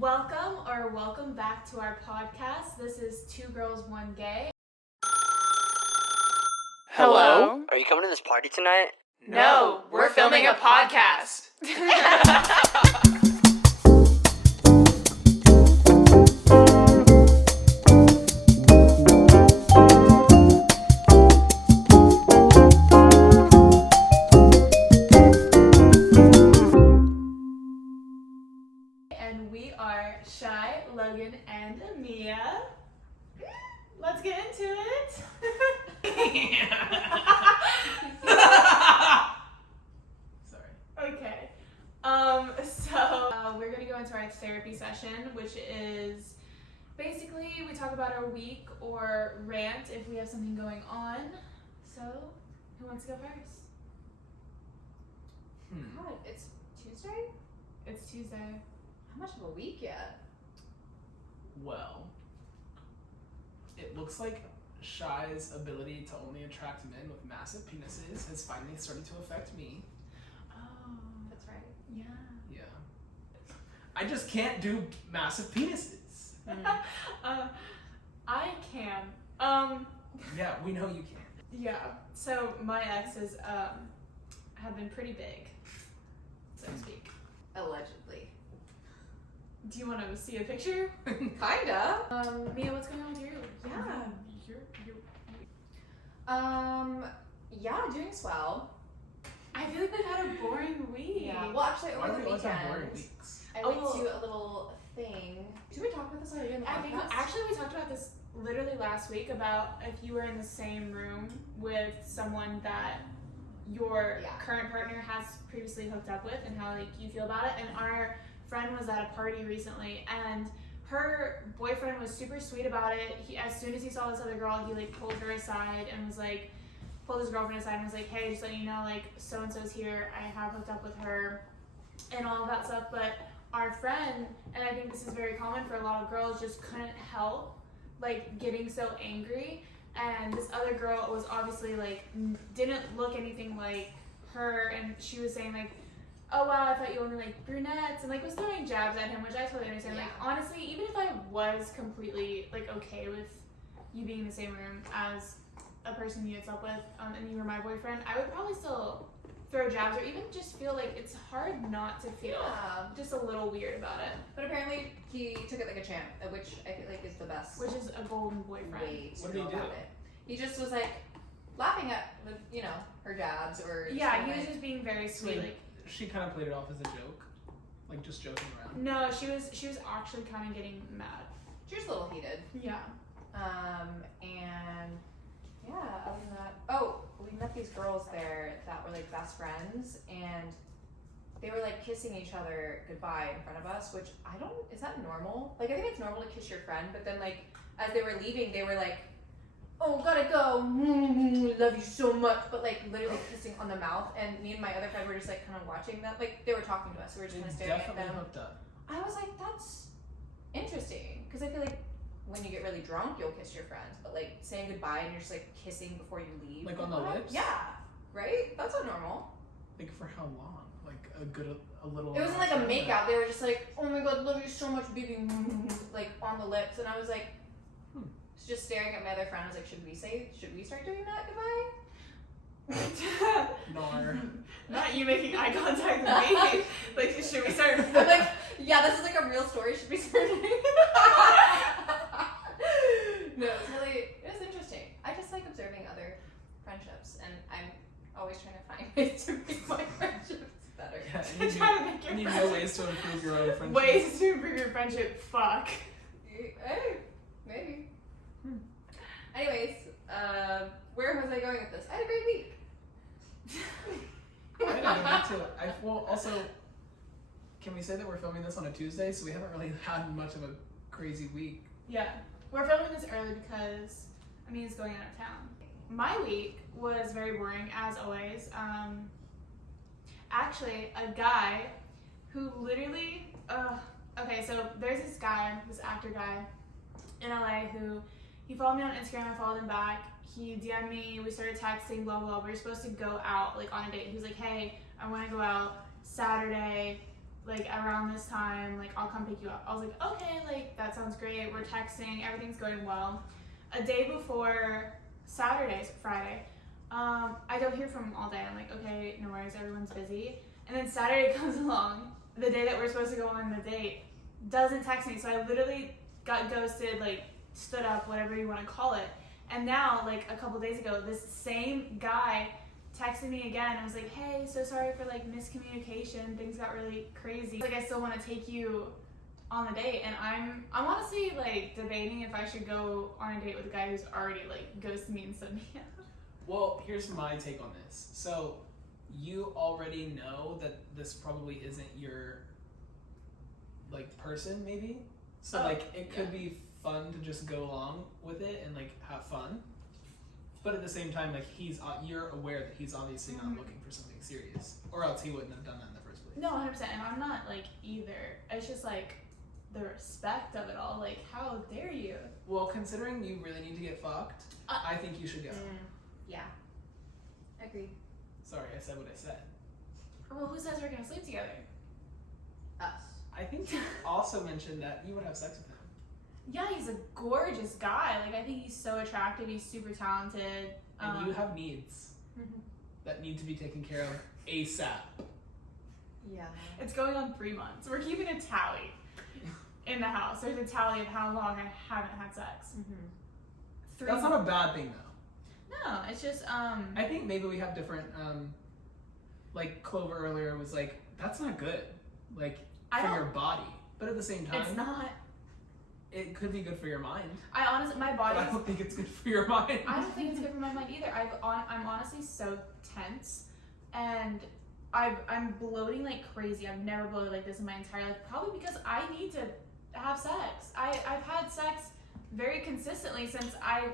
Welcome back to our podcast. This is Two Girls, One Gay. Hello? Are you coming to this party tonight? No, we're filming a podcast. And we are Shy, Logan, and Amia. Let's get into it. Sorry. Okay. We're gonna go into our therapy session, which is basically we talk about our week or rant if we have something going on. So, who wants to go first? God, it's Tuesday? It's Tuesday. How much of a week yet? Well, it looks like Shy's ability to only attract men with massive penises has finally started to affect me. Oh, That's right. yeah. Yeah. I just can't do massive penises. I can. Yeah, we know you can. Yeah. So my exes have been pretty big, so to speak. Allegedly. Do you want to see a picture? Kinda. Mia, what's going on with you? Yeah. You're Yeah, doing swell. I feel like we've had a boring week. Yeah. Well, actually, Why over do we the always have boring weekend, weeks? I went Oh. to a little thing. Did we talk about this already in the podcast? I think actually we talked about this literally last week about if you were in the same room with someone that your Yeah. current partner has previously hooked up with and how like you feel about it. And our friend was at a party recently and her boyfriend was super sweet about it. He, as soon as he saw this other girl, he like pulled her aside and was like, pulled his girlfriend aside and was like, hey, just letting you know, like, so-and-so's here, I have hooked up with her, and all of that stuff. But our friend, and I think this is very common for a lot of girls, just couldn't help, like, getting so angry. And this other girl was obviously, like, didn't look anything like her, and she was saying, like, oh, wow, I thought you only like brunettes, and, like, was throwing jabs at him, which I totally understand. Yeah. Like, honestly, even if I was completely, like, okay with you being in the same room as a person you had slept with, and you were my boyfriend, I would probably still throw jabs or even just feel like it's hard not to feel just a little weird about it, But apparently, he took it like a champ, which I feel like is the best which is a golden boyfriend. way to What did go he do? about it. He just was like laughing at the, her jabs or just Yeah, kind he of was like, just being very sweet. Wait. Like, She kind of played it off as a joke. Like just joking around. no, she was actually kind of getting mad. she was a little heated. Yeah. And yeah, other than that, we met these girls there that were like best friends, and they were like kissing each other goodbye in front of us, which is that normal? Like, I think it's normal to kiss your friend, but then like, as they were leaving, they were like, oh, gotta go, love you so much, but like literally kissing on the mouth, and me and my other friend were just like kind of watching them, like they were talking to us, so we were just kind of They staring at definitely them. hooked up. I was like, that's interesting, because I feel like when you get really drunk, you'll kiss your friends, but like saying goodbye and you're just like kissing before you leave. Like on the What? lips? Yeah, right? That's not normal. Like for how long? Like a little. It wasn't like a make out. They were just like, oh my god, love you so much, baby, like on the lips, and I was like, just staring at my other friend. I was like, should we start doing that goodbye? Nar. Not you making eye contact with me. Like, should we start? I'm like, yeah, this is like a real story. Should we start doing? No, it was interesting. I just like observing other friendships, and I'm always trying to find ways to make my friendships better. Yeah, Trying to make your you need friendship- ways to improve your own friendship. Ways to improve your friendship. Fuck. Hey, maybe. Anyways, where was I going with this? I had a great week. I had a good week too. Well, also, can we say that we're filming this on a Tuesday, so we haven't really had much of a crazy week. Yeah. We're filming this early because Amina's going out of town. My week was very boring, as always. Actually, a guy who literally, okay, so there's this guy, this actor guy in LA who, he followed me on Instagram, I followed him back. He DM'd me, we started texting, blah, blah, blah. We were supposed to go out, like, on a date. He was like, hey, I want to go out Saturday like around this time, like I'll come pick you up. I was like, okay, like that sounds great. We're texting, everything's going well. A day before Friday, I don't hear from him all day. I'm like, okay, no worries, everyone's busy. And then Saturday comes along, the day that we're supposed to go on the date, doesn't text me. So I literally got ghosted, like stood up, whatever you want to call it. And now, like a couple days ago, this same guy texted me again and was like, hey, so sorry for like miscommunication. Things got really crazy. Like I still want to take you on the date, and I'm honestly like debating if I should go on a date with a guy who's already like ghosted me and sent me out. Well, here's my take on this. So you already know that this probably isn't your like person, maybe. So like it could be fun to just go along with it and like have fun. But at the same time, like you're aware that he's obviously not looking for something serious, or else he wouldn't have done that in the first place. No, 100%. And I'm not like either. It's just like the respect of it all. Like, how dare you? Well, considering you really need to get fucked, I think you should go. Yeah. Agreed. Sorry, I said what I said. Well, who says we're gonna sleep together? Us. I think you also mentioned that you would have sex with him. Yeah, he's a gorgeous guy. Like, I think he's so attractive. He's super talented. And you have needs that need to be taken care of ASAP. Yeah. It's going on 3 months. We're keeping a tally in the house. There's a tally of how long I haven't had sex. That's not a bad thing, though. No, it's just I think maybe we have different. Like Clover earlier was like, that's not good. Like for your body, but at the same time, it's not. It could be good for your mind. I honestly, my body. But I don't think it's good for your mind. I don't think it's good for my mind either. I'm honestly so tense, and I'm bloating like crazy. I've never bloated like this in my entire life. Probably because I need to have sex. I've had sex very consistently since I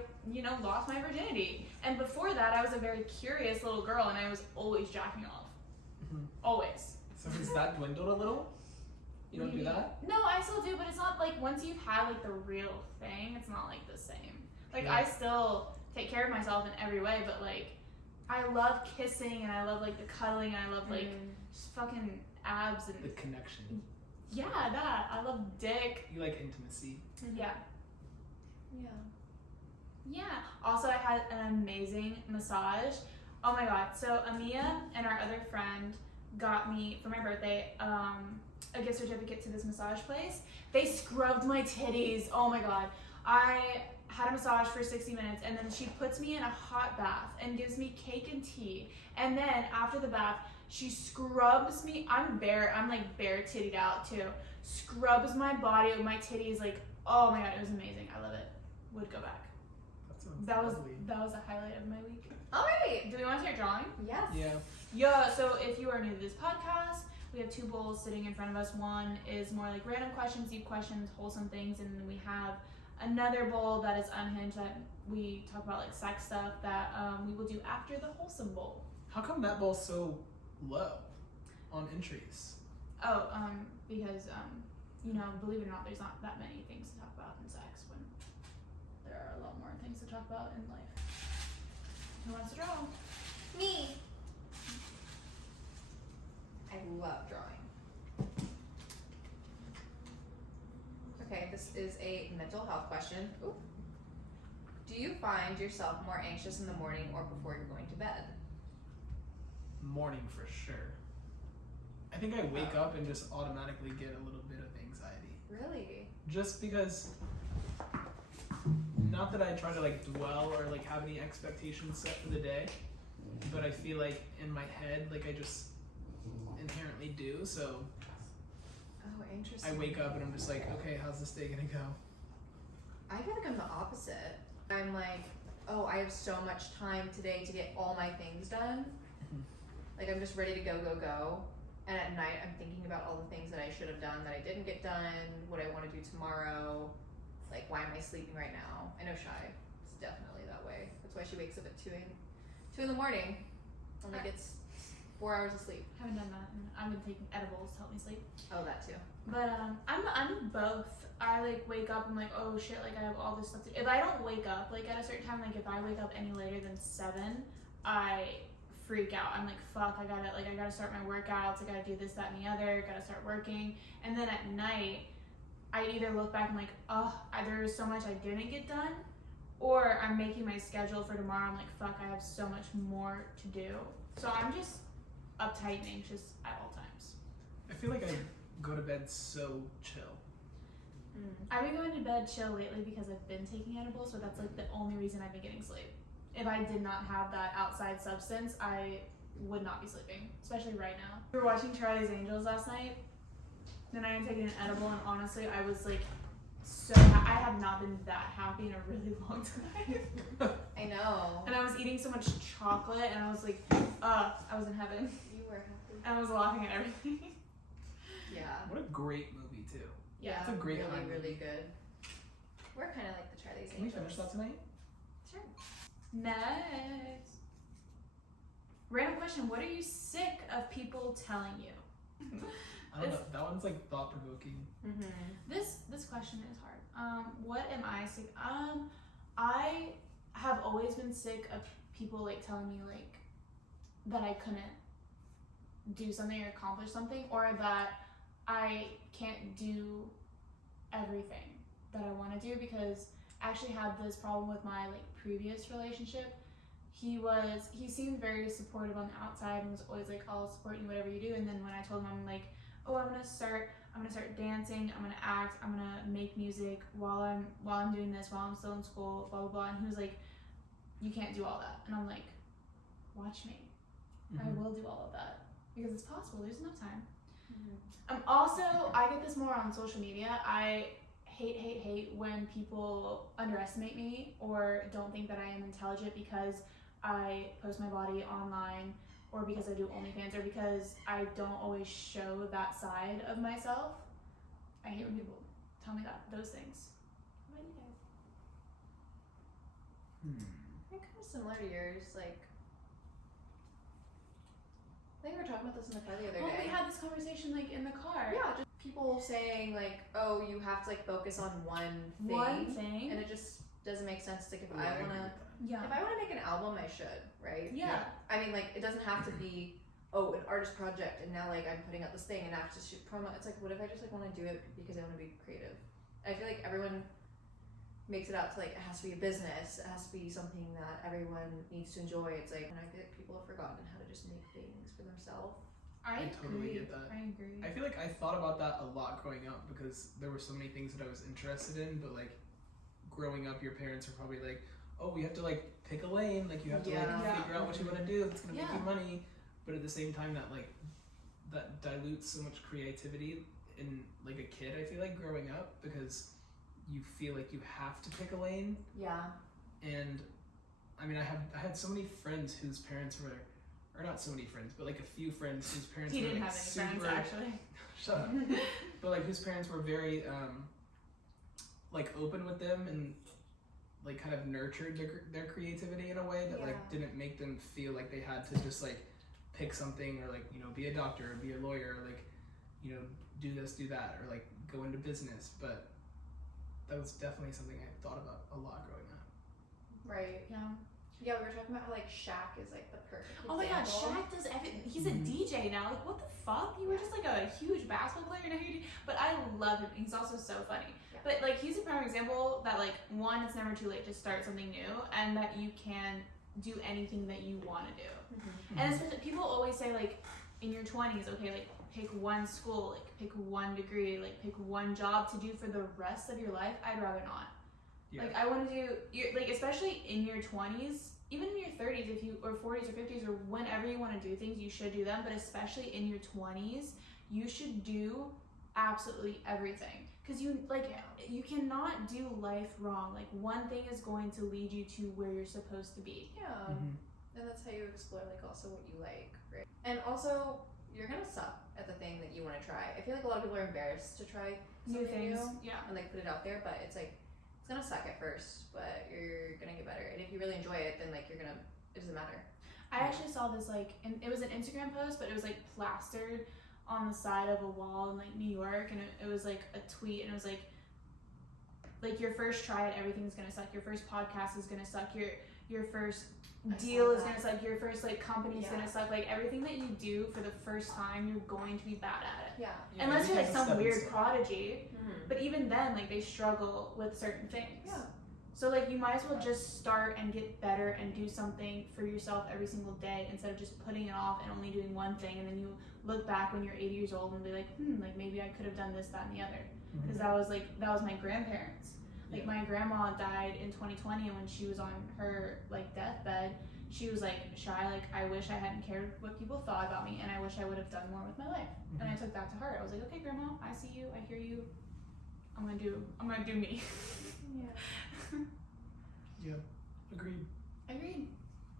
lost my virginity. And before that, I was a very curious little girl, and I was always jacking off. Always. So has that dwindled a little? You don't do that? No, I still do, but it's not like once you've had like the real thing, it's not like the same. Like I still take care of myself in every way, but like I love kissing and I love like the cuddling and I love like just fucking abs and The connection. yeah, that. I love dick. You like intimacy. Yeah. Yeah. Yeah. Also, I had an amazing massage. Oh my god. So Amia and our other friend got me for my birthday a gift certificate to this massage place. They scrubbed my titties. Oh my god. I had a massage for 60 minutes and then she puts me in a hot bath and gives me cake and tea. And then after the bath, she scrubs me. I'm like bare tittied out too. Scrubs my body with my titties. Like, oh my god, it was amazing. I love it. Would go back. That was the highlight of my week. All right. Do we want to start drawing? Yes. Yeah. Yeah, so if you are new to this podcast, we have 2 bowls sitting in front of us. One is more like random questions, deep questions, wholesome things, and then we have another bowl that is unhinged that we talk about like sex stuff that we will do after the wholesome bowl. How come that bowl's so low on entries? Oh, because believe it or not, there's not that many things to talk about in sex when there are a lot more things to talk about in life. Who wants to draw? Me. I love drawing. Okay, this is a mental health question. Ooh. Do you find yourself more anxious in the morning or before you're going to bed? Morning for sure. I think I wake up and just automatically get a little bit of anxiety. Really? Just because, not that I try to like dwell or like have any expectations set for the day, but I feel like in my head, like I just inherently do. So Oh, interesting. I wake up and I'm just like, okay, how's this day gonna go? I feel like I'm the opposite. I'm like, oh, I have so much time today to get all my things done. Like I'm just ready to go. And at night I'm thinking about all the things that I should have done that I didn't get done, what I want to do tomorrow. Like, why am I sleeping right now? I know Shy is definitely that way. That's why she wakes up at 2 in the morning. Only gets 4 hours of sleep. Haven't done that, and I've been taking edibles to help me sleep. Oh, that too. But I'm both. I like wake up and like, oh shit, like I have all this stuff to do. If I don't wake up like at a certain time, like if I wake up any later than 7, I freak out. I'm like, fuck, I gotta start my workouts, I gotta do this, that, and the other, gotta start working. And then at night, I either look back and I'm like, oh, there's so much I didn't get done, or I'm making my schedule for tomorrow. I'm like, fuck, I have so much more to do. So I'm just uptight and anxious at all times. I feel like I go to bed so chill. I've been going to bed chill lately because I've been taking edibles, so that's like the only reason I've been getting sleep. If I did not have that outside substance, I would not be sleeping, especially right now. We were watching Charlie's Angels last night, then I had taken an edible, and honestly, I was like I have not been that happy in a really long time. I know. And I was eating so much chocolate, and I was like, I was in heaven. You were happy. And I was laughing at everything. Yeah. What a great movie too. Yeah, it's a great really, movie. really good. We're kind of like the Charlie's Can we Angels. finish that tonight? Sure. Next. Random question. What are you sick of people telling you? I don't know. That one's like thought provoking. This question is hard. What am I sick? I have always been sick of people like telling me like that I couldn't do something or accomplish something, or that I can't do everything that I want to do, because I actually had this problem with my like previous relationship. He seemed very supportive on the outside and was always like, I'll support you whatever you do, and then when I told him, I'm like, oh, I'm gonna start dancing, I'm gonna act, I'm gonna make music while I'm doing this, while I'm still in school, blah blah blah, and he was like, you can't do all that. And I'm like, watch me. I will do all of that because it's possible. There's enough time. Also, I get this more on social media. I hate when people underestimate me or don't think that I am intelligent because I post my body online, or because I do OnlyFans, or because I don't always show that side of myself. I hate when people tell me those things. What about you guys? I think kind of similar to yours. Like, I think we were talking about this in the car the other day. We had this conversation like in the car. Yeah, just people saying like, oh, you have to like focus on one thing. And it just doesn't make sense. Like, if I wanna make an album, I should, right? Yeah. I mean, like, it doesn't have to be, oh, an artist project, and now like I'm putting out this thing and I have to shoot promo. It's like, what if I just like want to do it because I want to be creative? I feel like everyone makes it out to like it has to be a business, it has to be something that everyone needs to enjoy. It's like, and I feel like people have forgotten how to just make things for themselves. I totally get that. I agree. I feel like I thought about that a lot growing up because there were so many things that I was interested in, but like growing up, your parents are probably like, oh, you have to like pick a lane, like you have to figure out what you want to do that's gonna make you money. But at the same time, that dilutes so much creativity in like a kid. I feel like growing up, because you feel like you have to pick a lane. Yeah. And I mean, I had so many friends whose parents were, or not so many friends, but like a few friends whose parents He were didn't like have any super. friends actually. Shut up. But like whose parents were very like open with them and like kind of nurtured their creativity in a way that like didn't make them feel like they had to just like pick something, or like, you know, be a doctor or be a lawyer, or like, you know, do this, do that, or like go into business. But that was definitely something I thought about a lot growing up. Right. Yeah. Yeah, we were talking about how like Shaq is like the perfect example. Oh my god, Shaq does everything. He's a DJ now. Like, what the fuck? You were just like a huge basketball player, now you're. But I love him. He's also so funny. Yeah. But like, he's a prime example that like, one, it's never too late to start something new, and that you can do anything that you want to do. And especially, people always say like, in your 20s, okay, like pick one school, like pick one degree, like pick one job to do for the rest of your life. I'd rather not. Yeah. Like, I want to do, like, especially in your 20s, even in your 30s, or 40s or 50s, or whenever you want to do things, you should do them. But especially in your 20s, you should do absolutely everything. Because you cannot do life wrong. Like, one thing is going to lead you to where you're supposed to be. Yeah. And that's how you explore like also what you like, right? And also, you're gonna suck at the thing that you want to try. I feel like a lot of people are embarrassed to try New something things, new yeah. and like put it out there, but it's like, it's gonna suck at first, but you're gonna get better. And if you really enjoy it, then like it doesn't matter. I actually saw this like, and it was an Instagram post, but it was like plastered on the side of a wall in like New York, and it was like a tweet, and it was like your first try at everything's gonna suck. Your first podcast is gonna suck. your first I deal saw is that. gonna suck, your first like company's Yeah. gonna suck. Like everything that you do for the first time, you're going to be bad at it. Yeah. Yeah, Unless you're like every type of some stepping weird stone. prodigy. Mm-hmm. But even then, like they struggle with certain things. Yeah. So like you might as well just start and get better and do something for yourself every single day instead of just putting it off and only doing one thing, and then you look back when you're 80 years old and be like, like maybe I could have done this, that, and the other. Because that was my grandparents. Like my grandma died in 2020, and when she was on her like deathbed, she was like, Shy, like I wish I hadn't cared what people thought about me, and I wish I would have done more with my life. And I took that to heart. I was like, okay, Grandma, I see you, I hear you. I'm gonna do me. Yeah. Yeah, agreed. Agreed.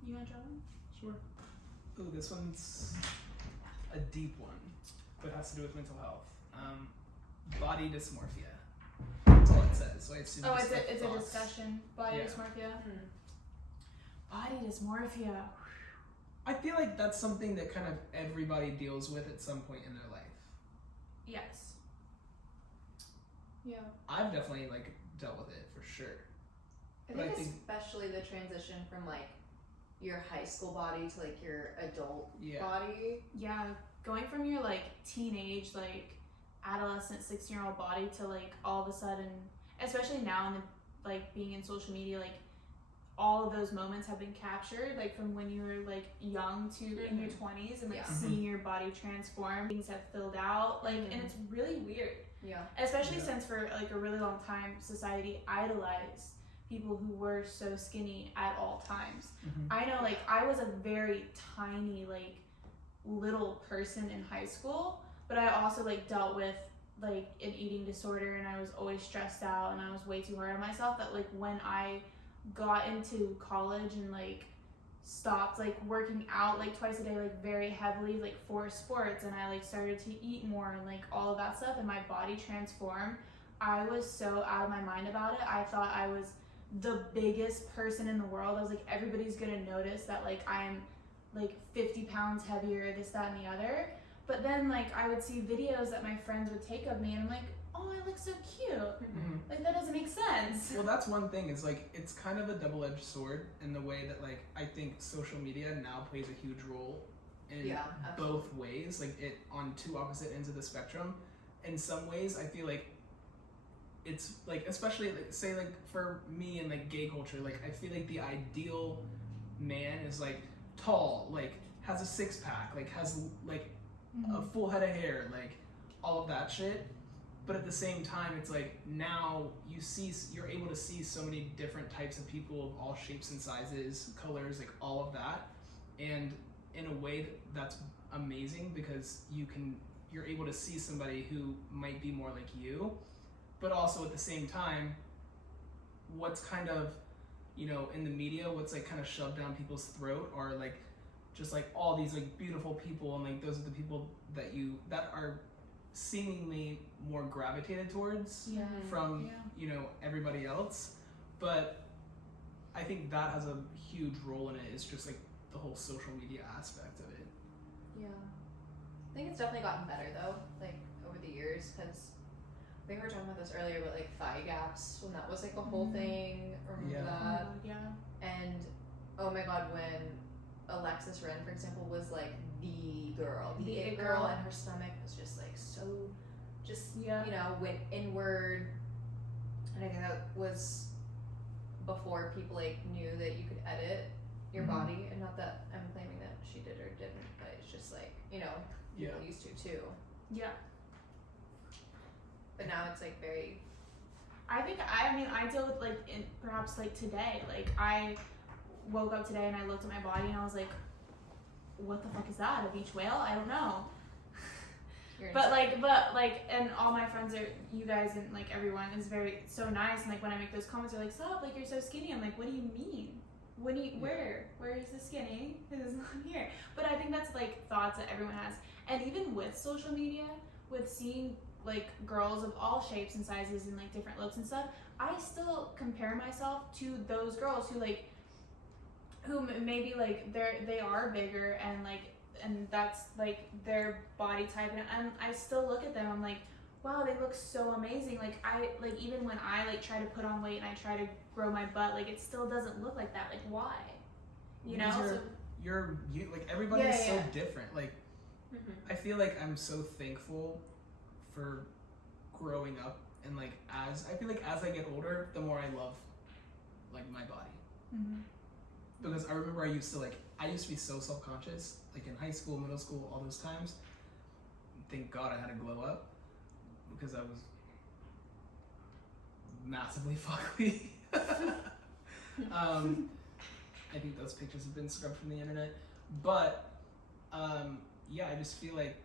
You wanna jump in? Sure. Ooh, this one's a deep one, but has to do with mental health. Body dysmorphia. That's all it says. So I assume just, like, it's a thoughts. discussion. Body Yeah. dysmorphia. Mm. Body dysmorphia. I feel like that's something that kind of everybody deals with at some point in their life. Yes. Yeah. I've definitely like dealt with it for sure. I But think especially the transition from like your high school body to like your adult Yeah. body. Yeah, going from your like teenage, like adolescent 16-year-old body to like all of a sudden, especially now in the like being in social media, like all of those moments have been captured, like from when you were like young to in your 20s, and like Yeah. seeing your body transform, things have filled out, like, and it's really weird. Yeah. Especially Yeah. since for like a really long time, society idolized people who were so skinny at all times. I know, like, I was a very tiny, like, little person in high school, but I also like dealt with like an eating disorder, and I was always stressed out, and I was way too hard on myself. That like when I got into college and like stopped like working out like twice a day, like very heavily, like for sports, and I like started to eat more and like all of that stuff, and my body transformed, I was so out of my mind about it. I thought I was the biggest person in the world. I was like, everybody's gonna notice that like I'm like 50 pounds heavier, this, that, and the other. But then like I would see videos that my friends would take of me, and I'm like, oh, I look so cute. Like that doesn't make sense. Well, that's one thing, is like it's kind of a double-edged sword in the way that like I think social media now plays a huge role in Yeah, both ways, like it on two opposite ends of the spectrum. In some ways I feel like it's like, especially like say like for me in like gay culture, like I feel like the ideal man is like tall, like has a six-pack, like has like a full head of hair, like all of that shit. But at the same time, it's like now you're able to see so many different types of people of all shapes and sizes, colors, like all of that. And in a way that's amazing, because you're able to see somebody who might be more like you, but also at the same time, what's kind of, in the media, what's like kind of shoved down people's throat are like just like all these like beautiful people, and like those are the people that are seemingly more gravitated towards from everybody else. But I think that has a huge role in it. It's just like the whole social media aspect of it. Yeah. I think it's definitely gotten better though, like over the years, because I think we were talking about this earlier, but like thigh gaps, when that was like a whole thing. Remember that? And oh my god, when Alexis Ren, for example, was like the girl, the it girl, and her stomach was just like so, went inward. And I think that was before people like knew that you could edit your body, and not that I'm claiming that she did or didn't, but it's just like, people used to too. Yeah. But now it's like very. I deal with like perhaps like today, like I woke up today and I looked at my body and I was like, what the fuck is that? A beach whale? I don't know. But and all my friends are, you guys and like everyone is so nice, and like when I make those comments, they're like, stop, like you're so skinny. I'm like, what do you mean? Where is the skinny? It is not here. But I think that's like thoughts that everyone has. And even with social media, with seeing like girls of all shapes and sizes and like different looks and stuff, I still compare myself to those girls who maybe like they are bigger and that's like their body type, and I still look at them, I'm like, wow, they look so amazing. Like even when I like try to put on weight and I try to grow my butt, like it still doesn't look like that. Like why? You know? You like everybody's so different. Like Mm-hmm. I feel like I'm so thankful for growing up, and like as I get older, the more I love like my body. Mm-hmm. Because I remember I used to be so self-conscious, like in high school, middle school, all those times. Thank God I had to glow up because I was massively fuckly. I think those pictures have been scrubbed from the internet, but yeah, I just feel like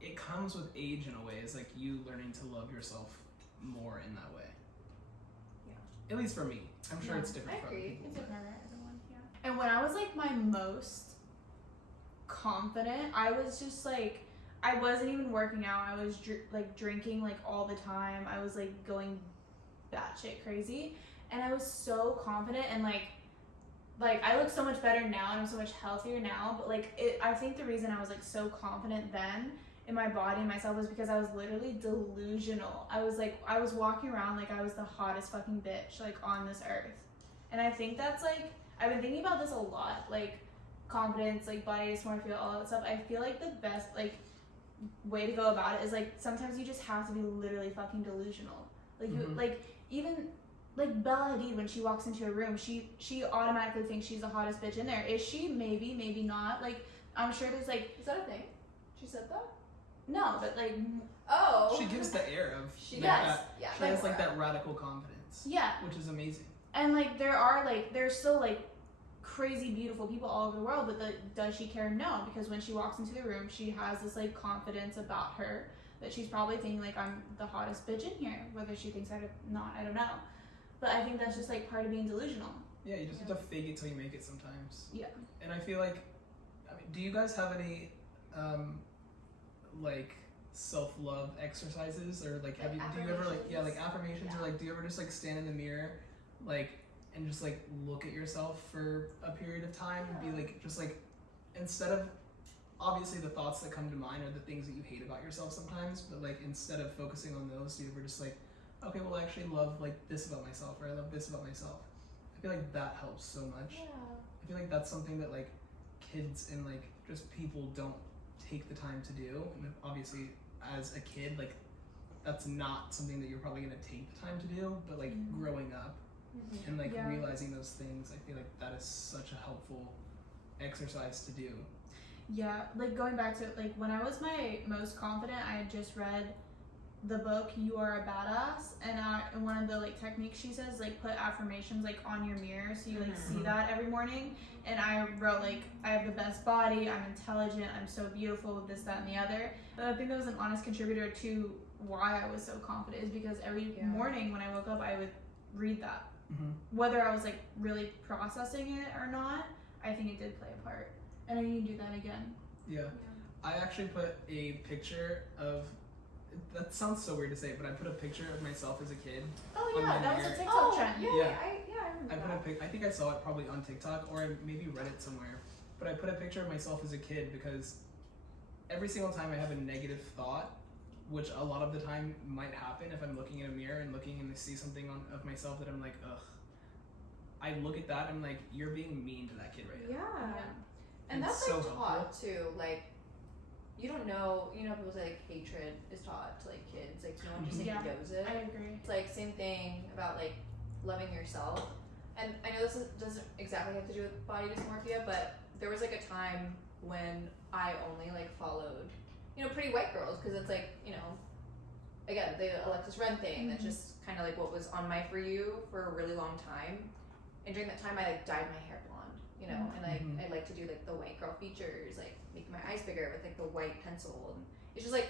it comes with age in a way. It's like you learning to love yourself more in that way. Yeah. At least for me. I'm sure it's different for other people. It's different for everyone, yeah. And when I was like my most confident, I was just like, I wasn't even working out. I was drinking like all the time. I was like going batshit crazy, and I was so confident, and like I look so much better now and I'm so much healthier now, but like I think the reason I was like so confident then in my body and myself was because I was literally delusional. I was walking around like I was the hottest fucking bitch like on this earth. And I think that's like, I've been thinking about this a lot, like confidence, like body dysmorphia, all that stuff. I feel like the best like way to go about it is like sometimes you just have to be literally fucking delusional. Like you like even like Bella Hadid, when she walks into a room, she automatically thinks she's the hottest bitch in there. Is she? Maybe, maybe not. Like, I'm sure there's like... Is that a thing? She said that? No, but like... Oh! She gives the air of... She does. Yeah. She has like that radical confidence. Yeah. Which is amazing. And like there's still like crazy beautiful people all over the world, but does she care? No, because when she walks into the room, she has this like confidence about her that she's probably thinking like, I'm the hottest bitch in here. Whether she thinks that or not, I don't know. But I think that's just like part of being delusional. Yeah, you just have to fake it till you make it sometimes. Yeah. And I feel like, I mean, do you guys have any like self-love exercises, or like do you ever like affirmations, or like do you ever just like stand in the mirror like and just like look at yourself for a period of time and be like, just like, instead of obviously the thoughts that come to mind are the things that you hate about yourself sometimes, but like instead of focusing on those, do you ever just like, okay, well I actually love like this about myself, or I love this about myself? I feel like that helps so much. Yeah. I feel like that's something that like kids and like just people don't take the time to do, and obviously as a kid, like that's not something that you're probably gonna take the time to do, but like growing up and like realizing those things, I feel like that is such a helpful exercise to do. Yeah, like going back to like when I was my most confident, I had just read the book You Are a Badass, and one of the like techniques she says, like put affirmations like on your mirror so you like see that every morning. And I wrote like, I have the best body, I'm intelligent, I'm so beautiful, this, that, and the other. But I think that was an honest contributor to why I was so confident, is because every morning when I woke up, I would read that. Whether I was like really processing it or not, I think it did play a part. And I need to do that again. Yeah. I actually put a picture of, that sounds so weird to say, but I put a picture of myself as a kid. Oh yeah, that was a TikTok trend. Yeah. I remember I think I saw it probably on TikTok, or I maybe read it somewhere. But I put a picture of myself as a kid because every single time I have a negative thought, which a lot of the time might happen if I'm looking in a mirror and looking and I see something of myself that I'm like, ugh. I look at that and I'm like, you're being mean to that kid right now. Yeah. And that's so like taught helpful. too. Like, you don't know, people say like hatred is taught to like kids. Like, no one just like knows it. I agree. It's like same thing about like loving yourself. And I know this doesn't exactly have to do with body dysmorphia, but there was like a time when I only like followed, pretty white girls, because it's like, again, the Alexis Ren thing, that's just kind of like what was on my For You for a really long time. And during that time, I like dyed my hair blonde, and like I like to do like the white girl features, like make my eyes bigger with like the white pencil, and it's just like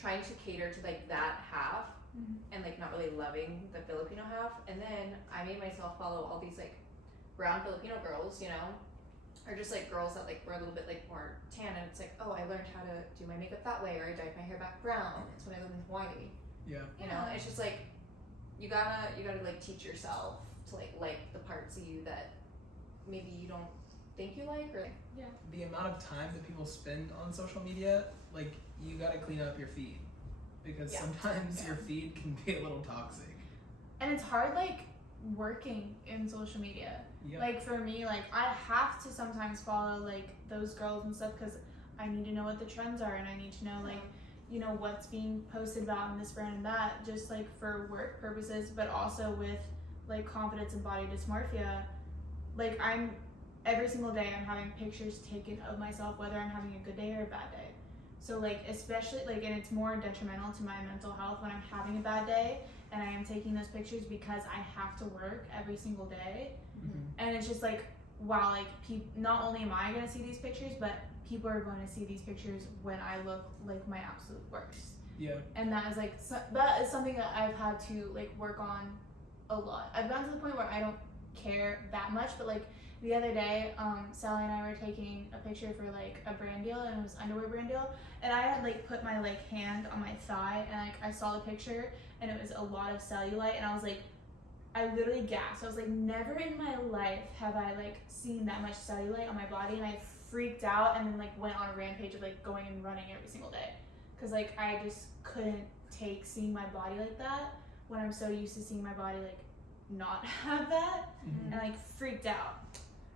trying to cater to like that half. And like not really loving the Filipino half. And then I made myself follow all these like brown Filipino girls, or just like girls that like were a little bit like more tan, and it's like, oh, I learned how to do my makeup that way, or I dyed my hair back brown. It's when I lived in Hawaii. Yeah. It's just like you gotta like teach yourself to like the parts of you that maybe you don't think you like, or the amount of time that people spend on social media, like you gotta clean up your feed. because Yeah. sometimes Yeah. your feed can be a little toxic. And it's hard, like, working in social media. Yeah. Like, for me, like, I have to sometimes follow, like, those girls and stuff because I need to know what the trends are and I need to know, like, you know, what's being posted about in this brand and that, just, like, for work purposes, but also with, like, confidence and body dysmorphia. Like, every single day I'm having pictures taken of myself, whether I'm having a good day or a bad day. So, like, especially, like, and it's more detrimental to my mental health when I'm having a bad day and I am taking those pictures because I have to work every single day. Mm-hmm. And it's just like, wow, like, not only am I going to see these pictures, but people are going to see these pictures when I look like my absolute worst. Yeah. And that is, like, that is something that I've had to, like, work on a lot. I've gotten to the point where I don't care that much, but, like, the other day, Sally and I were taking a picture for, like, a brand deal, and it was underwear brand deal, and I had, like, put my, like, hand on my thigh, and, like, I saw the picture, and it was a lot of cellulite, and I was, like, I literally gasped. I was like, never in my life have I, like, seen that much cellulite on my body, and I freaked out, and then, like, went on a rampage of, like, going and running every single day, because, like, I just couldn't take seeing my body like that when I'm so used to seeing my body, like, not have that, Mm-hmm. and, like, freaked out.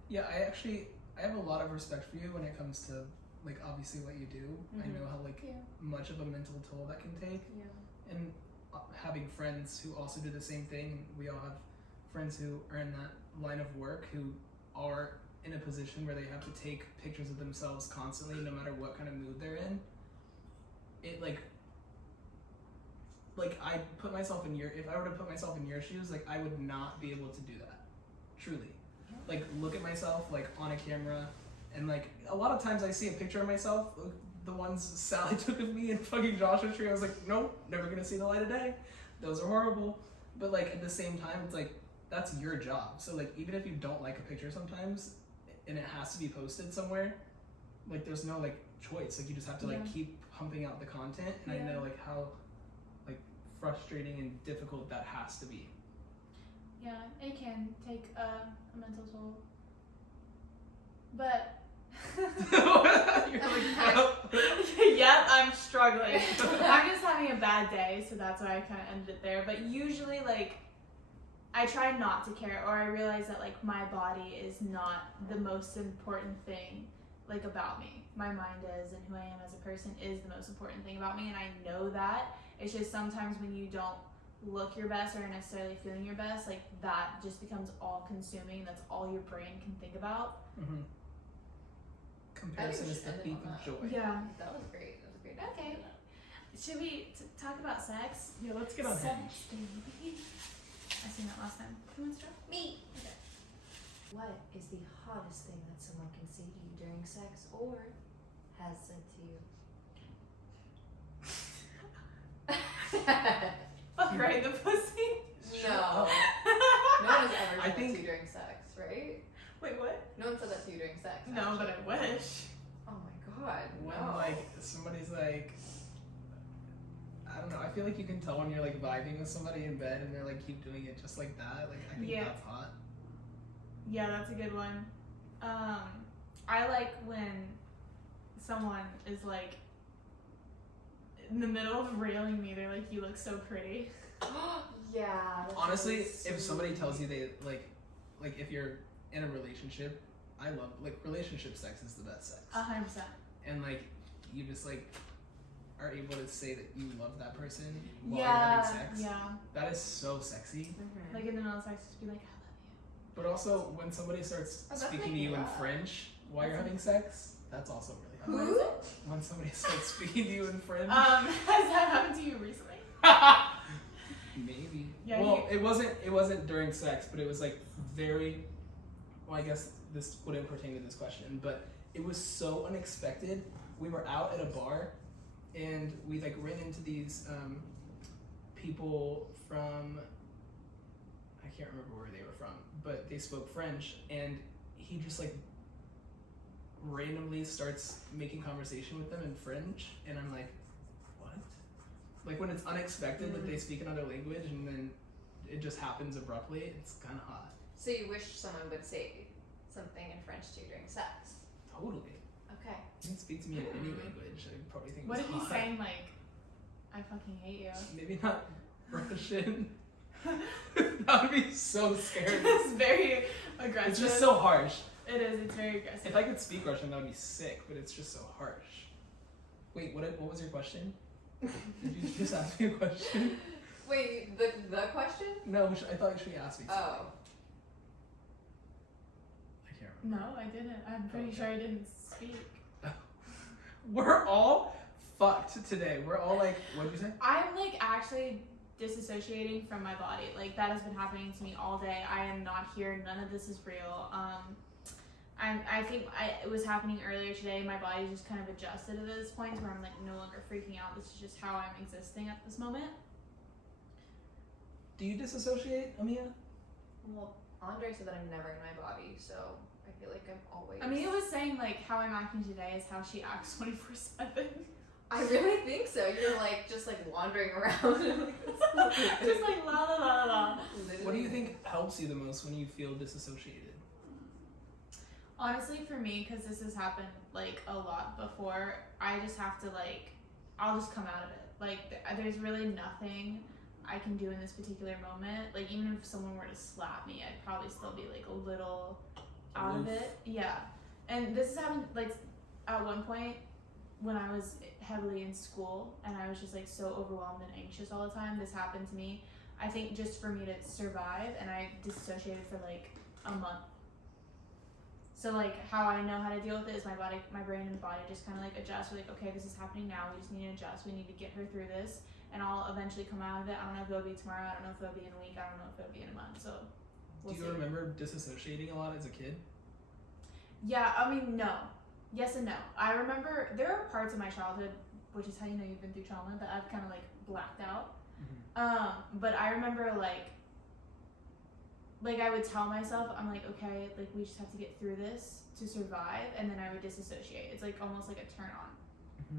Yeah, I have a lot of respect for you when it comes to, like, obviously what you do. I know how, like, much of a mental toll that can take. Yeah. And having friends who also do the same thing. We all have friends who are in that line of work who are in a position where they have to take pictures of themselves constantly, no matter what kind of mood they're in. It, like I put myself in if I were to put myself in your shoes, like, I would not be able to do that. Truly. Like, look at myself, like, on a camera, and, like, a lot of times I see a picture of myself, the ones Sally took of me in fucking Joshua Tree, I was like, nope, never gonna see the light of day. Those are horrible. But, like, at the same time, it's like, that's your job. So, like, even if you don't like a picture sometimes, and it has to be posted somewhere, like, there's no, like, choice. Like, you just have to, like, keep pumping out the content, and I know, like, how, like, frustrating and difficult that has to be. Yeah, it can take a mental toll. But You're like, yep, I'm struggling. I'm just having a bad day, so that's why I kind of ended it there. But usually, like, I try not to care, or I realize that, like, my body is not the most important thing, like, about me. My mind is, and who I am as a person is the most important thing about me, and I know that. It's just sometimes when you don't look your best or are necessarily feeling your best, like, that just becomes all consuming. That's all your brain can think about. Mm-hmm. Comparison is the thief of joy. Yeah. That was great. That was great. Okay. Should we talk about sex? Yeah, let's get on Sex, Hinge. baby. I seen that last time. Who wants to start? Me. Okay. What is the hottest thing that someone can say to you during sex or has said to you? Fuck right, the pussy. No. Oh. No one has ever I said that think- to you during sex, right? Wait, what? No one said that to you during sex. No, but actually. I wish. Oh my god. When, no. like, somebody's like, I don't know, I feel like you can tell when you're, like, vibing with somebody in bed and they're, like, keep doing it just like that. Like, I think Yeah. that's hot. Yeah, that's a good one. I like when someone is, like, in the middle of railing me. They're like, "You look so pretty." Yeah. that's Honestly, really if somebody sweet. tells you they, like, if you're in a relationship, I love, like, relationship sex is the best sex. 100%. And, like, you just, like, are able to say that you love that person while Yeah, you're having sex. yeah. That is so sexy. Mhm. Like, in the middle of sex, just be like, "I love But also, when somebody starts Oh, that's speaking to making you in love. French while you're That's having sex, that's also really hot. you." What is it? When somebody starts speaking to you in French, Has that happened to you recently? maybe. Yeah, Well, it wasn't during sex, but it was, like, very. Well, I guess this wouldn't pertain to this question, but it was so unexpected. We were out at a bar, and we, like, ran into these people from. I can't remember where they were from, but they spoke French, and he just, like, randomly starts making conversation with them in French, and I'm like, what? Like, when it's unexpected that they speak another language and then it just happens abruptly, it's kind of hot. So you wish someone would say something in French to you during sex? Totally. Okay. You can speak to me in any language. I probably think What it's if he's hot. saying, like, I fucking hate you. Maybe not Russian. That would be so scary. It's very aggressive. It's just so harsh. It is. It's very aggressive. If I could speak Russian, that would be sick, but it's just so harsh. Wait, what was your question? Did you just ask me a question? Wait, the question? No, I thought she asked me something. Oh. I can't remember. No, I didn't. I'm pretty sure I didn't speak. We're all fucked today. We're all like, what'd you say? I'm like actually disassociating from my body. Like that has been happening to me all day. I am not here. None of this is real. I think it was happening earlier today. My body just kind of adjusted at this point where I'm like no longer freaking out. This is just how I'm existing at this moment. Do you disassociate, Amia? Well, Andre said that I'm never in my body, so I feel like I'm always. Amia was saying like how I'm acting today is how she acts 24/7. I really think so. You're like just like wandering around. Just like la la la la. What do you think helps you the most when you feel disassociated? Honestly, for me, because this has happened like a lot before, I just have to like, I'll just come out of it. Like, there's really nothing I can do in this particular moment. Like, even if someone were to slap me, I'd probably still be like a little out of it. Yeah. And this has happened like at one point when I was heavily in school and I was just like so overwhelmed and anxious all the time. This happened to me. I think just for me to survive, and I disassociated for like a month. So like how I know how to deal with it is my brain and body just kind of like adjust. We're like, okay, this is happening now. We just need to adjust. We need to get her through this, and I'll eventually come out of it. I don't know if it'll be tomorrow. I don't know if it'll be in a week. I don't know if it'll be in a month. So we'll Do you see. remember disassociating a lot as a kid? Yeah, I mean, no. Yes and no. I remember there are parts of my childhood, which is how you know you've been through trauma, that I've kind of like blacked out. But I remember like I would tell myself, I'm like, okay, like we just have to get through this to survive, and then I would disassociate. It's like almost like a turn on.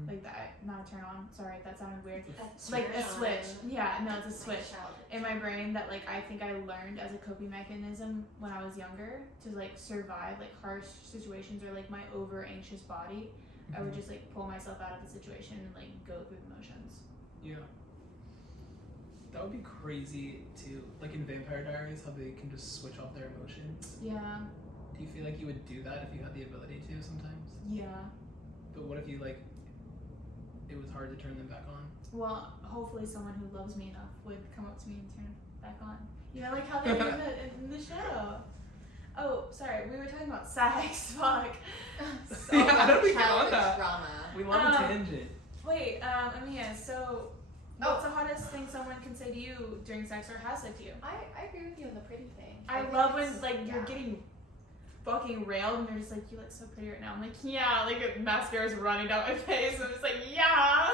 Like that, not a turn on, sorry, that sounded weird. Like a switch. Yeah, no, it's a switch in my brain that like I think I learned as a coping mechanism when I was younger to like survive like harsh situations or like my over anxious body. I would just like pull myself out of the situation and like go through the motions. Yeah. That would be crazy too. Like in Vampire Diaries, how they can just switch off their emotions. Yeah. Do you feel like you would do that if you had the ability to sometimes? Yeah. But what if you like, it was hard to turn them back on? Well, hopefully someone who loves me enough would come up to me and turn it back on. You know, like how they do in the show. Oh, sorry, we were talking about sex. Fuck. So Yeah, how did we get on childhood that? trauma. We love a tangent. Wait, Amia, so what's the hottest thing someone can say to you during sex or has said to you? I agree with you on the pretty thing. I think love when it's- like you're getting fucking railed and they're just like, you look so pretty right now. I'm like, yeah, like mascara's running down my face. I'm just like, yeah.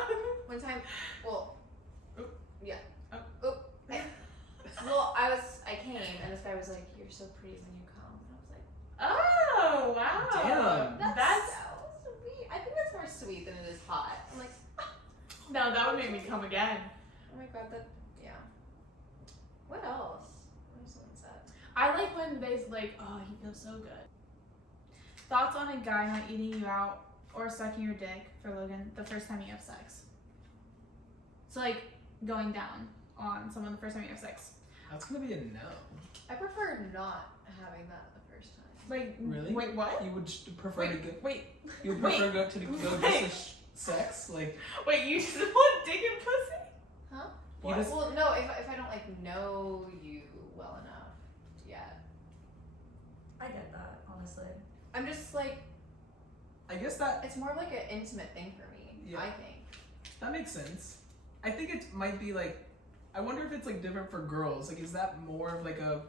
One time, well, Oop. yeah. Oh. Oop. Well, I came and this guy was like, you're so pretty when you come. And I was like, Oh wow. Damn. That's so sweet. I think that's more sweet than it is hot. I'm like, no, that would make me come again. oh my god, yeah. What else? What has someone said? I like when they like, oh, he feels so good. Thoughts on a guy not eating you out or sucking your dick for Logan the first time you have sex? So like going down on someone the first time you have sex. That's gonna be a no. I prefer not having that the first time. Like Really? Wait, what? You would prefer to go. Wait. You would Wait. prefer go to go Wait. just to sex, like Wait, you just want dick and pussy? Huh? You Well, just- well, no, if I don't like know you well enough yet. I get that, honestly. I'm just like, I guess that it's more of like an intimate thing for me, Yeah. I think. that makes sense. I think it might be like, I wonder if it's like different for girls. Like, is that more of like a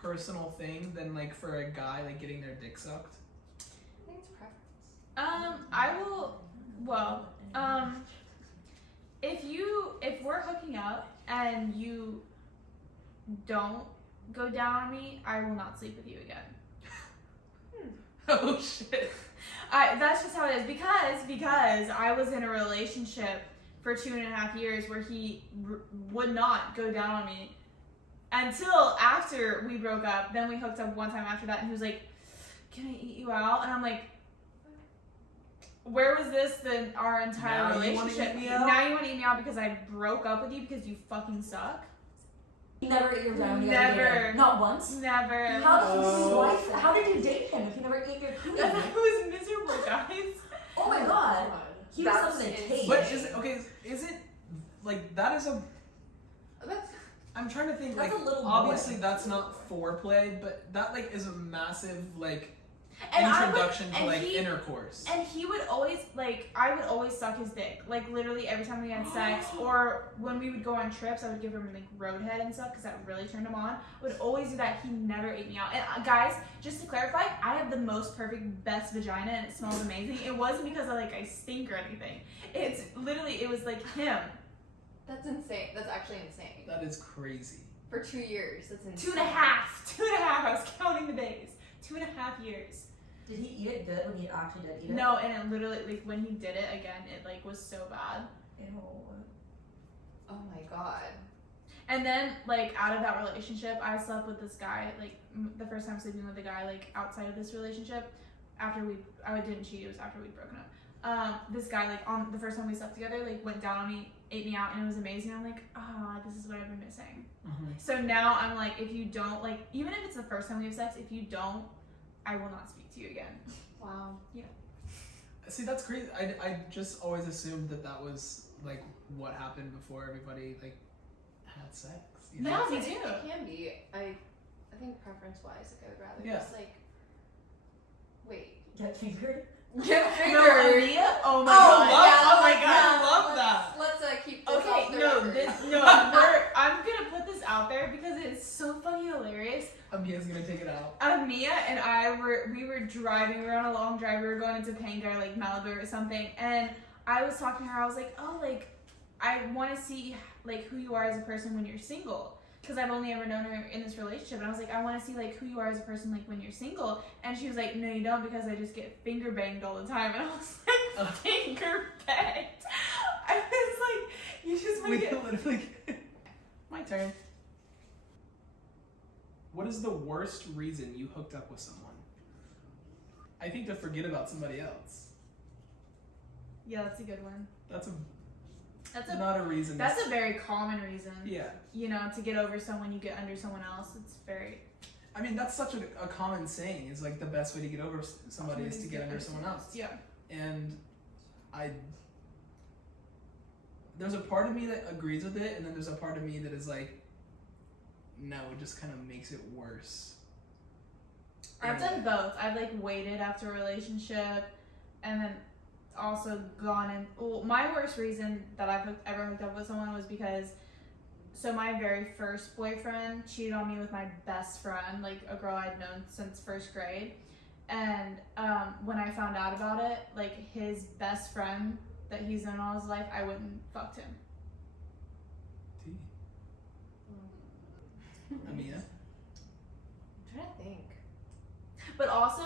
personal thing than like for a guy like getting their dick sucked? I think it's preference. I will. Well, if we're hooking up and you don't go down on me, I will not sleep with you again. Oh shit. That's just how it is because I was in a relationship for 2.5 years where he would not go down on me until after we broke up. Then we hooked up one time after that, and he was like, "Can I eat you out?" And I'm like, where was this the our entire Now you wanna relationship? eat me out? Now you want to eat me out because I broke up with you because you fucking suck? He never ate your vitamin when you guys were Never. dating. Not once. Never. How did you date him if he never ate your food? That was miserable, guys. Oh my god. He was That's up in a insane. cage. But is it okay? Is it like that is a? That's I'm trying to think. That's Like a little obviously boy. that's not foreplay, but that like is a massive like And introduction I would, to and like he, intercourse. And he would always I would always suck his dick. Like literally every time we had sex, or when we would go on trips, I would give him like roadhead and stuff because that really turned him on. I would always do that. He never ate me out. And guys, just to clarify, I have the most perfect, best vagina, and it smells amazing. It wasn't because I stink or anything. It's literally it was like him. That's insane. That's actually insane. That is crazy. For 2 years, that's insane. 2.5. 2.5. I was counting the days. 2.5 years. Did he eat it good when he actually did eat it? No, and it literally like when he did it again, it like was so bad. Ew. Oh my god. And then, like, out of that relationship, I slept with this guy, like, the first time sleeping with a guy, like, outside of this relationship, I didn't cheat, it was after we'd broken up. This guy, like, on the first time we slept together, like, went down on me, ate me out, and it was amazing. I'm like, this is what I've been missing. Mm-hmm. So now I'm like, if you don't, like, even if it's the first time we have sex, if you don't, I will not speak to you again. Wow. See, that's crazy. I just always assumed that was like what happened before everybody like had sex. You know? Yeah, me It too. can be. I think preference wise, like I would rather Yeah. just like wait. Get fingered? Get No, Aaliyah? Oh my Oh, god. love- oh my Yeah. god, I love that. Let's keep this Okay, off the no, record. I'm gonna put this out there because it's so fucking hilarious. Amia's gonna take it out. Mia and I we were driving, we were on a long drive, we were going into Topanga, like Malibu or something, and I was talking to her, I was like, oh, like, I want to see, like, who you are as a person when you're single, because I've only ever known her in this relationship, and I was like, I want to see, like, who you are as a person, like, when you're single, and she was like, no, you don't, because I just get finger banged all the time, and I was like, finger banged? I was like, you just want to get... literally. My turn. What is the worst reason you hooked up with someone? I think to forget about somebody else. Yeah, that's a good one. That's That's not a reason. That's a very common reason. Yeah. You know, to get over someone, you get under someone else. It's very... I mean, that's such a common saying. Is like the best way to get over somebody is to get under someone else. Yeah. And there's a part of me that agrees with it, and then there's a part of me that is like, no, it just kind of makes it worse. I've done both. I've like waited after a relationship, and then also gone and. Well, my worst reason that I've ever hooked up with someone was because, so my very first boyfriend cheated on me with my best friend, like a girl I'd known since first grade, and when I found out about it, like his best friend that he's known all his life, I wouldn't fucked him. Amia? I'm trying to think. But also,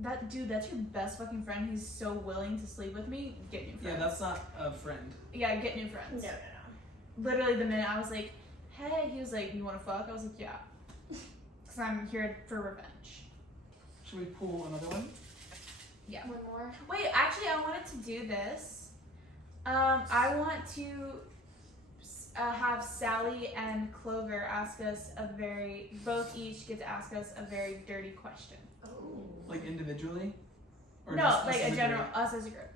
that's your best fucking friend. He's so willing to sleep with me. Get new friends. Yeah, that's not a friend. Yeah, get new friends. No. Literally, the minute I was like, hey, he was like, you want to fuck? I was like, yeah. Because I'm here for revenge. Should we pull another one? Yeah. One more. Wait, actually, I wanted to do this. I want to have Sally and Clover ask us both each get to ask us a very dirty question. Oh. Like individually? Or No, just us like as a general, group? us as a group.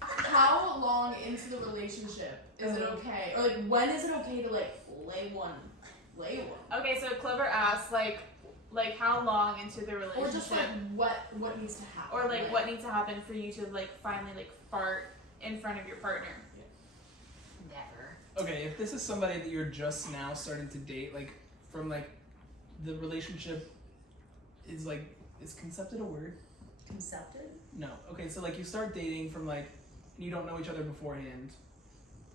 How long into the relationship is it okay? Or like when is it okay to like lay one? Okay, so Clover asked, like how long into the relationship, Or just like what needs to happen? or like what needs to happen for you to like finally like fart in front of your partner. Never. Okay, if this is somebody that you're just now starting to date, like from like the relationship is like, is concepted a word? Concepted? No. Okay, so like you start dating from like, you don't know each other beforehand,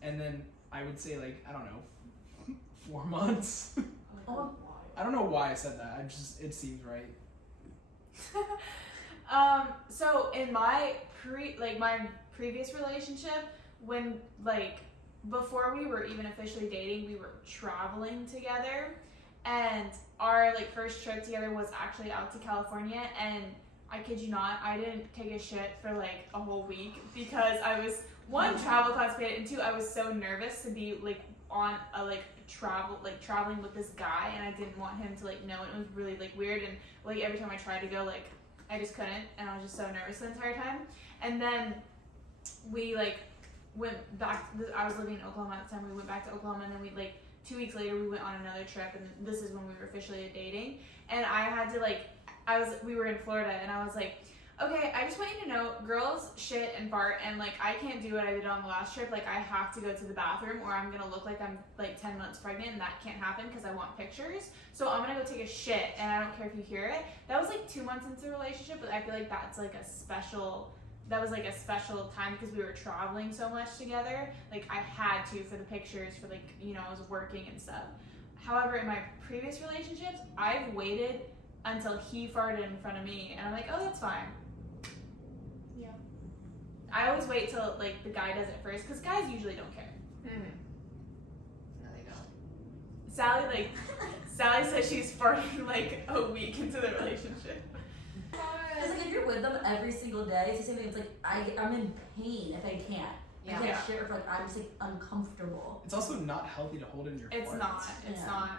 and then I would say like, I don't know, 4 months. Oh. I don't know why I said that. It seems right. So in my my previous relationship, when like before we were even officially dating, we were traveling together, and our like first trip together was actually out to California, and I kid you not, I didn't take a shit for like a whole week because I was one travel constipated and two I was so nervous to be like on a like traveling with this guy and I didn't want him to like know it was really like weird and like every time I tried to go like I just couldn't and I was just so nervous the entire time and then we like went back. I was living in Oklahoma at the time. We went back to Oklahoma and then we like 2 weeks later we went on another trip and this is when we were officially dating and I had to like we were in Florida and I was like, okay, I just want you to know girls shit and fart and like I can't do what I did on the last trip. Like I have to go to the bathroom or I'm gonna look like I'm like 10 months pregnant and that can't happen because I want pictures. So I'm gonna go take a shit and I don't care if you hear it. That was like 2 months into the relationship, but I feel like that was like a special time because we were traveling so much together. Like I had to for the pictures for like, you know, I was working and stuff. However, in my previous relationships, I've waited until he farted in front of me and I'm like, oh, that's fine. Yeah. I always wait till like the guy does it first because guys usually don't care. No, they don't. Sally says she's farting like a week into the relationship. Because like if you're with them every single day, it's the same thing. It's like I'm in pain if I can't. Yeah. I can't share if like I'm just like uncomfortable. It's also not healthy to hold in your It's farts. not. It's Yeah. not.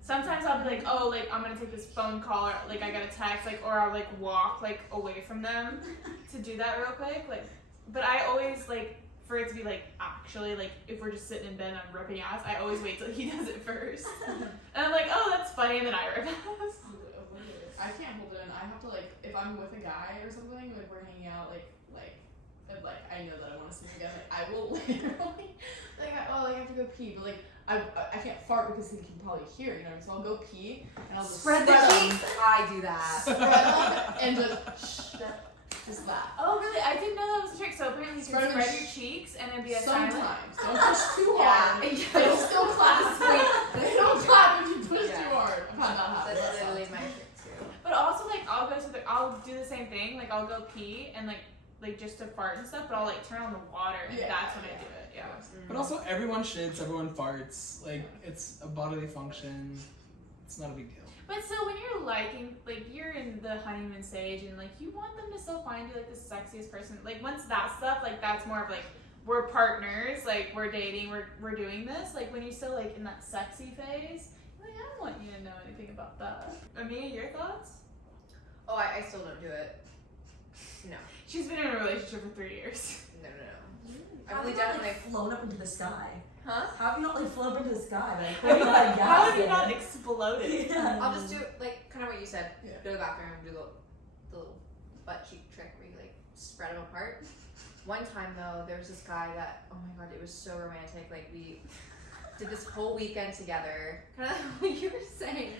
Sometimes I'll be like, oh, like I'm gonna take this phone call or like I got a text, like or I'll like walk like away from them to do that real quick. Like, but I always like for it to be like actually like if we're just sitting in bed and I'm ripping ass, I always wait till he does it first. And I'm like, oh, that's funny, and then I rip ass. I can't hold it in. I have to like if I'm with a guy or something, like we're hanging out, like I know that I want to see him again. Like I will literally I have to go pee, but like I can't fart because he can probably hear, you know. So I'll go pee and I'll just Spread the them, cheeks. I do that. spread them, and just that. Oh, really? I didn't know that was a trick. So apparently you can Spread spread them your cheeks and then be a silent. Sometimes don't push too Yeah. hard. It'll still clap. They don't clap if you push Yeah. too hard. I've had that happen. That's literally my trick too. But also like I'll do the same thing. Like I'll go pee and like just to fart and stuff, but I'll like turn on the water and Yeah, that's when I yeah. do it. Yeah. But also, everyone shits, everyone farts. Like, it's a bodily function. It's not a big deal. But still, when you're liking, like you're in the honeymoon stage and like you want them to still find you like the sexiest person. Like once that stuff, like that's more of like we're partners, like we're dating, we're doing this. Like when you're still like in that sexy phase, like I don't want you to know anything about that. Amelia, your thoughts? Oh, I still don't do it. No. She's been in a relationship for 3 years. No. How I have really you not, definitely. like, flown up into the sky? How? How have you not like flown up into the sky? Like, How have you not exploded? Yeah. I'll just do like kind of what you said. Yeah. Go to the bathroom and do the little butt cheek trick where you like spread them apart. One time though, there was this guy that oh my god, it was so romantic. Like we did this whole weekend together, kind of what you were saying.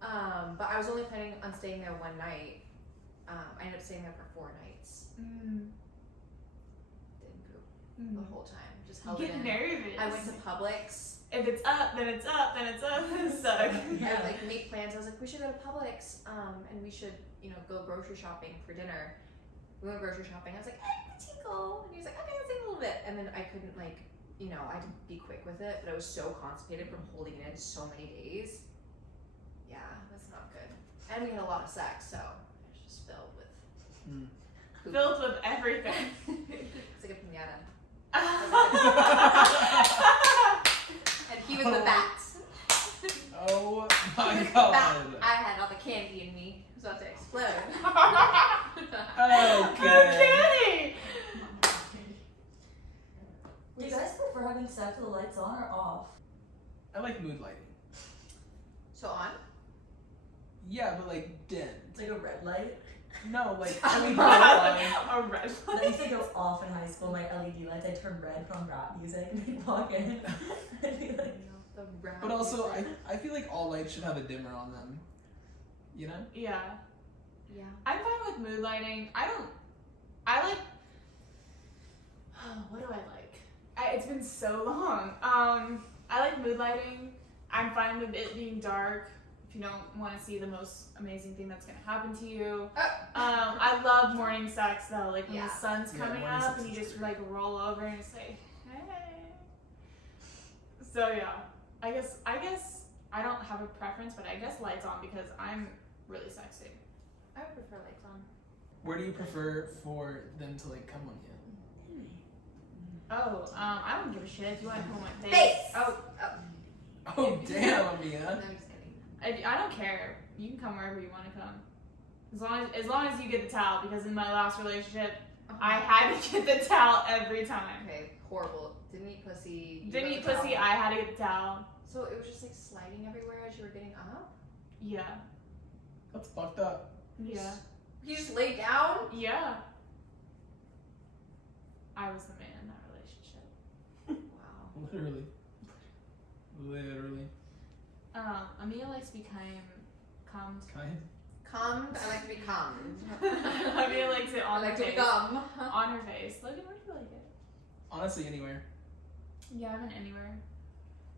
But I was only planning on staying there one night. I ended up staying there for 4 nights. Didn't poop the whole time. Just You held it get in. nervous. I went to Publix. If it's up, then it's up, then it's up. Suck. Yeah. I like made plans. I was like, we should go to Publix, and we should, go grocery shopping for dinner. We went grocery shopping. I was like, let's go. And he was like, okay, let's take a little bit. And then I couldn't I had to be quick with it, but I was so constipated from holding it in so many days. Yeah, that's not good. And we had a lot of sex, so it was just filled with poop. Filled with everything. It's like a pinata. And he was the bat. Oh my Bat. god. I had all the candy in me. It was about to explode. Okay. Do you guys prefer having sex with the lights on or off? I like mood lighting. So on? Yeah, but like dimmed. Like a red light? No, like A LED light. red I used to go off in high school, my LED lights. I'd turn red from rap music and they'd walk in. I'd be like, The round But also, music. I feel like all lights should have a dimmer on them. You know? Yeah. Yeah. I'm fine with mood lighting. I like. What do I like? It's been so long. I like mood lighting. I'm fine with it being dark if you don't want to see the most amazing thing that's gonna happen to you. I love morning sex though, like when Yeah. the sun's Yeah, coming morning up sex and you is just great. like roll over and say, hey. So yeah, I guess I don't have a preference, but I guess lights on because I'm really sexy. I would prefer lights on. Where do you prefer for them to like come on you? Oh, I don't give a shit if you want to come on my face. Face! Oh, Oh damn, Amia. No, I'm just kidding. I don't care. You can come wherever you want to come. As long as you get the towel, because in my last relationship, I had to get the towel every time. Okay, horrible. Didn't eat pussy. you Didn't got eat the pussy, towel. I had to get the towel. So it was just like sliding everywhere as you were getting up? Yeah. That's fucked up. Yeah. You just laid down? Yeah. I was the man in that relationship. Wow. Literally. Amia likes to be calmed. Kind. Cummed? I like to be cummed. Amia likes it I on her like to be face. cum. On her face. Logan, where do you like it? Honestly, anywhere. Yeah, I'm an anywhere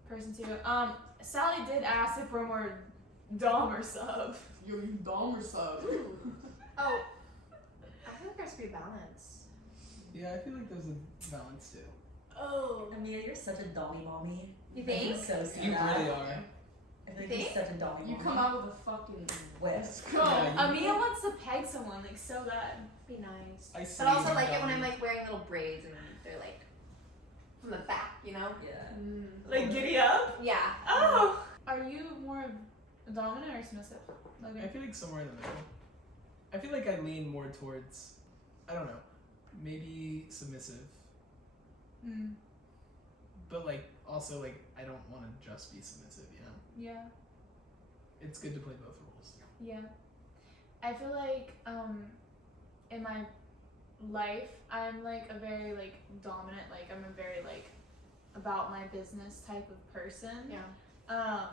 person too. Sally did ask if we're more dom or sub. Yo, you dumb or sub? Oh. I feel like there has to be a balance. Yeah, I feel like there's a balance too. Oh. Amia, you're such a dommy mommy. You I think? can so see You that. really are. I feel like Think? you're such a dommy You mommy. come out with a fucking Whisk. go. Yeah, Amia wants to peg someone like so bad. Be nice. I see. But also you, like it when dummy. I'm like wearing little braids and they're like from the back, you know? Yeah. Like giddy up. Yeah. Oh. Are you more dominant or submissive? I Logan? feel like somewhere in the middle. I feel like I lean more towards, I don't know, maybe submissive, Mm. but like also like I don't want to just be submissive, you know? Yeah. It's good to play both roles. Yeah. I feel like in my life I'm like a very like dominant, like I'm a very like about my business type of person. Yeah.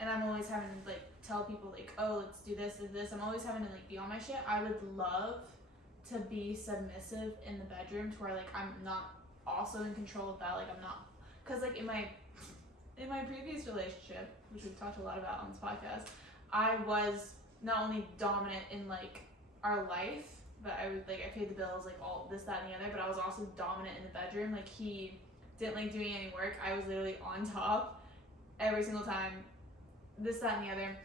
And I'm always having to like tell people like, oh, let's do this, I'm always having to like be on my shit. I would love to be submissive in the bedroom to where like I'm not also in control of that, like I'm not, cause like in my previous relationship, which we've talked a lot about on this podcast, I was not only dominant in like our life, but I paid the bills, like all this, that, and the other, but I was also dominant in the bedroom. Like he didn't like doing any work. I was literally on top every single time, this, that, and the other.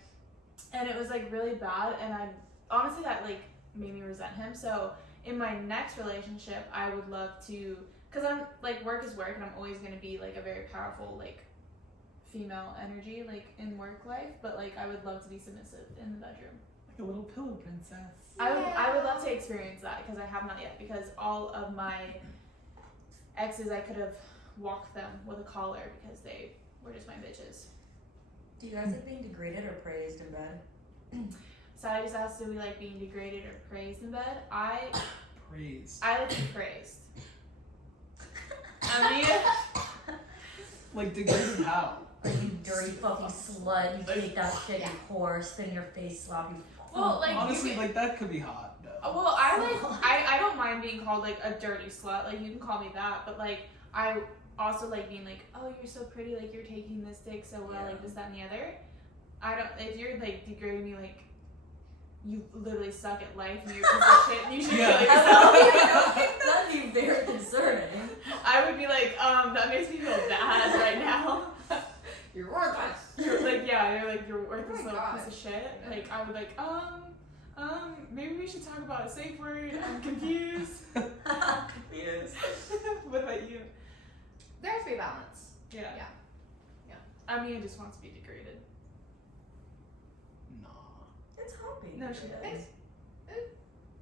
And it was like really bad, and I honestly that like made me resent him. So in my next relationship, I would love to, cause I'm like work is work, and I'm always gonna be like a very powerful like female energy like in work life, but like I would love to be submissive in the bedroom. Like a little pillow princess. I would love to experience that because I have not yet, because all of my exes I could have walked them with a collar because they were just my bitches. Do you guys like being degraded or praised in bed? Sally just asked, do we like being degraded or praised in bed? Praise. I like to be praised. Amia, Like degraded how? Like, you dirty fucking slut, you take that shit, you whore, spit in your face, slap you. well, like Honestly, you can, like that could be hot though. well, I don't mind being called like a dirty slut. Like you can call me that, but like I also like being like, oh, you're so pretty, like you're taking this dick so well, like this, that, and the other. I don't. If you're like degrading me, like you literally suck at life and you're a piece of shit, you should Yeah. kill yourself. That'd be very concerning. I would be like, that makes me feel bad right now. You're worthless. You're like, yeah, you're worthless Oh my little God. piece of shit. Like I would like, maybe we should talk about a safe word. I'm confused. Yes. What about you? There has to be a balance. Yeah. Yeah. Amia just wants to be degraded. Nah. It's happy. No, she doesn't. It's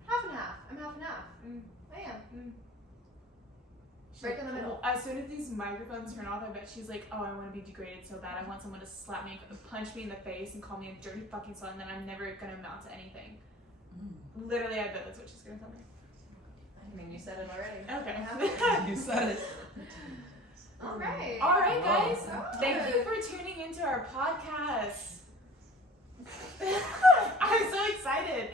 half and half. I'm half and half. Mm. I am. She's Right like, in the middle. As soon as these microphones turn off, I bet she's like, oh, I want to be degraded so bad. I want someone to slap me, punch me in the face, and call me a dirty fucking slut, and then I'm never gonna amount to anything. Literally, I bet that's what she's gonna tell me. I mean, you said it already. Okay. You said it. All right. All right, guys. Oh. Thank you for tuning into our podcast. I'm so excited.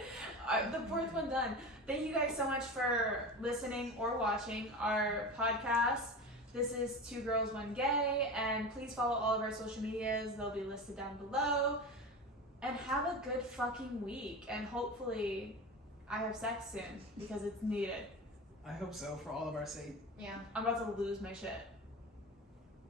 The fourth one done. Thank you guys so much for listening or watching our podcast. This is 2 Girls, 1 Gay, and please follow all of our social medias. They'll be listed down below. And have a good fucking week. And hopefully I have sex soon because it's needed. I hope so for all of our sake. Yeah. I'm about to lose my shit.